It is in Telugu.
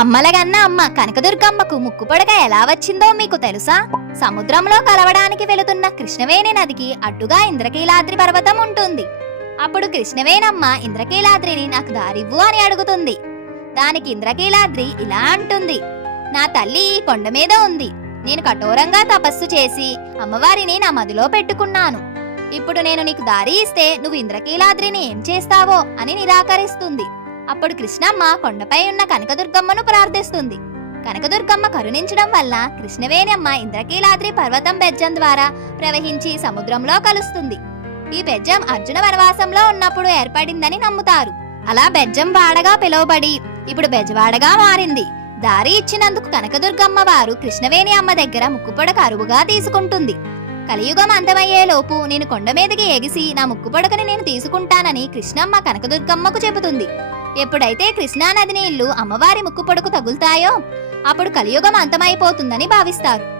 అమ్మలగన్న అమ్మ కనకదుర్గమ్మకు ముక్కుపొడక ఎలా వచ్చిందో మీకు తెలుసా? సముద్రంలో కలవడానికి వెళుతున్న కృష్ణవేణి నదికి అడ్డుగా ఇంద్రకీలాద్రి పర్వతం ఉంటుంది. అప్పుడు కృష్ణవేణమ్మ ఇంద్రకీలాద్రిని నాకు దారివ్వు అని అడుగుతుంది. దానికి ఇంద్రకీలాద్రి ఇలా అంటుంది. నా తల్లి ఈ కొండ మీద ఉంది. నేను కఠోరంగా తపస్సు చేసి అమ్మవారిని నా మదిలో పెట్టుకున్నాను. ఇప్పుడు నేను నీకు దారి ఇస్తే నువ్వు ఇంద్రకీలాద్రిని ఏం చేస్తావో అని నిరాకరిస్తుంది. అప్పుడు కృష్ణమ్మ కొండపై ఉన్న కనకదుర్గమ్మను ప్రార్థిస్తుంది. కనకదుర్గమ్మ కరుణించడం వల్ల కృష్ణవేణమ్మ ఇంద్రకీలాద్రి పర్వతం బెజ్జం ద్వారా ప్రవహించి సముద్రంలో కలుస్తుంది. ఈ బెజ్జం అర్జున వనవాసంలో ఉన్నప్పుడు ఏర్పడిందని నమ్ముతారు. అలా బెజ్జం వాడగా పిలువబడి ఇప్పుడు బెజవాడగా మారింది. దారి ఇచ్చినందుకు కనకదుర్గమ్మ వారు కృష్ణవేణి అమ్మ దగ్గర ముక్కుపొడక అరువుగా తీసుకుంటుంది. కలియుగం అంతమయ్యేలోపు నేను కొండ మీదకి ఎగిసి నా ముక్కుపొడకని నేను తీసుకుంటానని కృష్ణమ్మ కనకదుర్గమ్మకు చెబుతుంది. ఎప్పుడైతే కృష్ణానదిని ఇల్లు అమ్మవారి ముక్కుపొడకు తగులుతాయో అప్పుడు కలియుగం అంతమైపోతుందని భావిస్తారు.